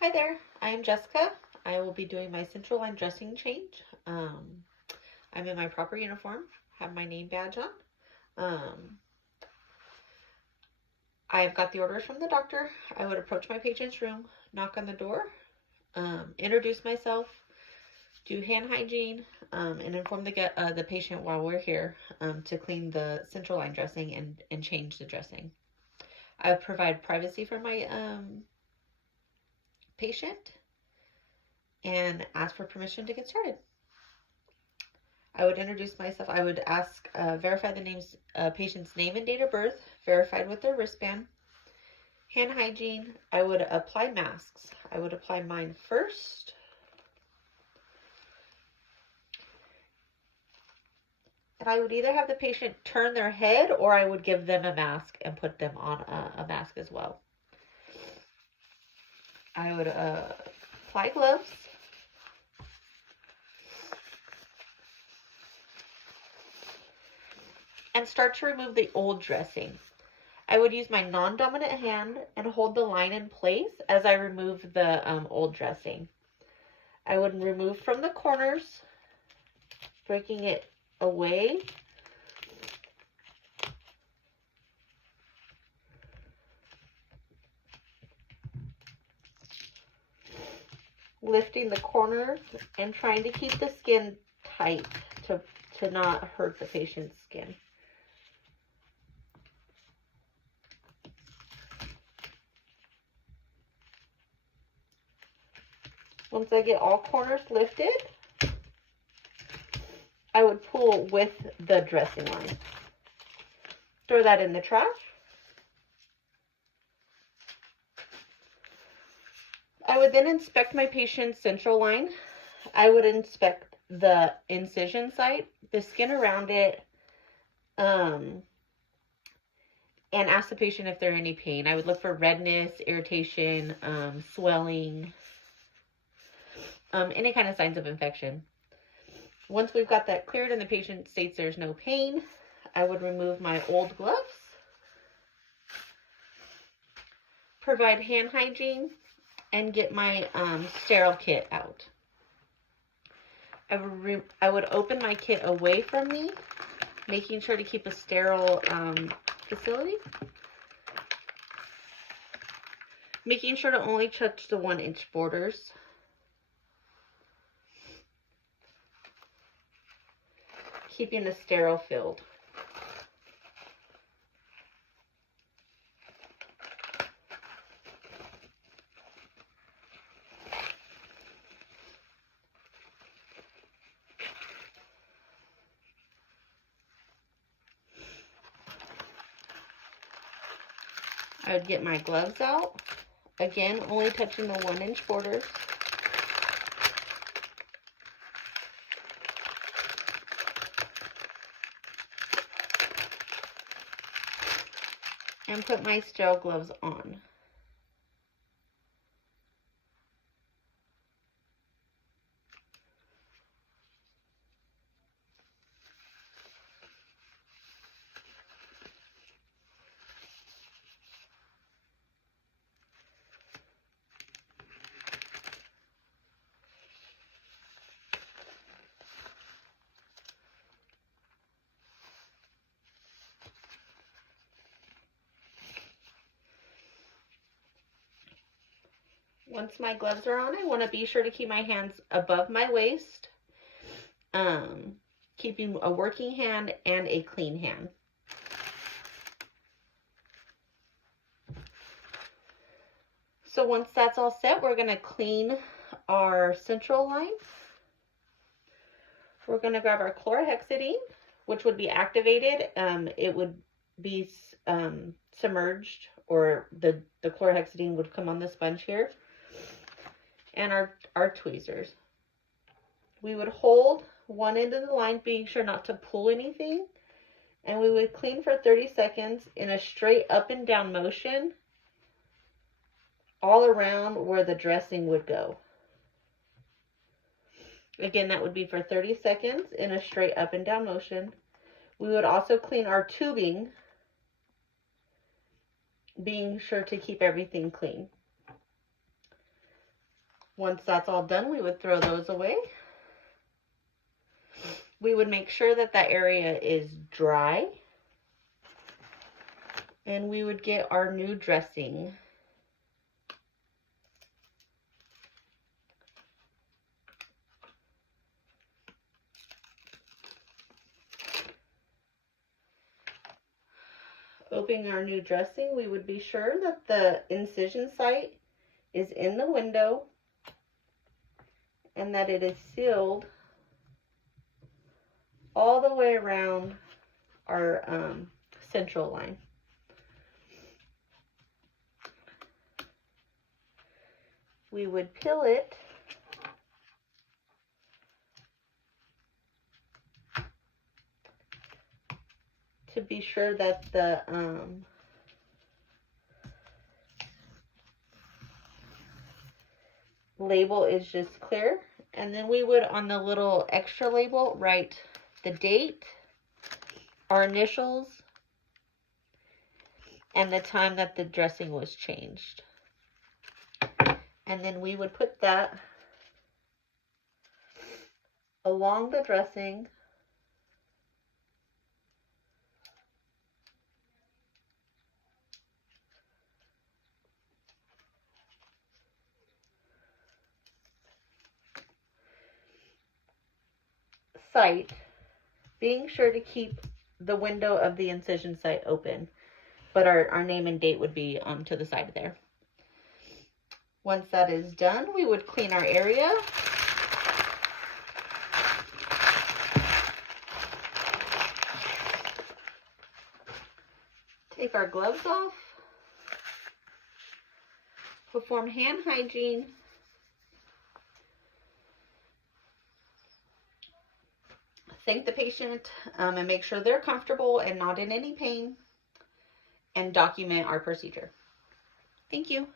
Hi there, I am Jessica. I will be doing my central line dressing change. I'm in my proper uniform, have my name badge on. I've got the orders from the doctor. I would approach my patient's room, knock on the door, introduce myself, do hand hygiene, and inform the patient while we're here to clean the central line dressing and change the dressing. I would provide privacy for my patient and ask for permission to get started. I would introduce myself. I would ask, verify the patient's name and date of birth, verified with their wristband. Hand hygiene. I would apply masks. I would apply mine first. And I would either have the patient turn their head or I would give them a mask and put them on a mask as well. I would apply gloves. And start to remove the old dressing. I would use my non-dominant hand and hold the line in place as I remove the old dressing. I would remove from the corners, breaking it away. Lifting the corners and trying to keep the skin tight to not hurt the patient's skin. Once I get all corners lifted, I would pull with the dressing line. Throw that in the trash. I would then inspect my patient's central line. I would inspect the incision site, the skin around it, and ask the patient if they're in any pain. I would look for redness, irritation, swelling, any kind of signs of infection. Once we've got that cleared and the patient states there's no pain, I would remove my old gloves, provide hand hygiene, and get my sterile kit out. I would open my kit away from me, making sure to keep a sterile facility. Making sure to only touch the 1-inch borders. Keeping the sterile filled. I would get my gloves out. Again, only touching the 1-inch borders. And put my sterile gloves on. Once my gloves are on, I want to be sure to keep my hands above my waist, keeping a working hand and a clean hand. So once that's all set, we're going to clean our central line. We're going to grab our chlorhexidine, which would be activated. It would be submerged, or the chlorhexidine would come on the sponge here. And our tweezers. We would hold one end of the line, being sure not to pull anything, and we would clean for 30 seconds in a straight up and down motion all around where the dressing would go. Again, that would be for 30 seconds in a straight up and down motion. We would also clean our tubing, being sure to keep everything clean. Once that's all done, we would throw those away. We would make sure that that area is dry. And we would get our new dressing. Opening our new dressing, we would be sure that the incision site is in the window and that it is sealed all the way around our central line. We would peel it to be sure that the label is just clear. And then we would, on the little extra label, write the date, our initials, and the time that the dressing was changed. And then we would put that along the dressing site, being sure to keep the window of the incision site open, but our name and date would be to the side of there. Once that is done, we would clean our area. Take our gloves off. Perform hand hygiene. Thank the patient and make sure they're comfortable and not in any pain, and document our procedure. Thank you.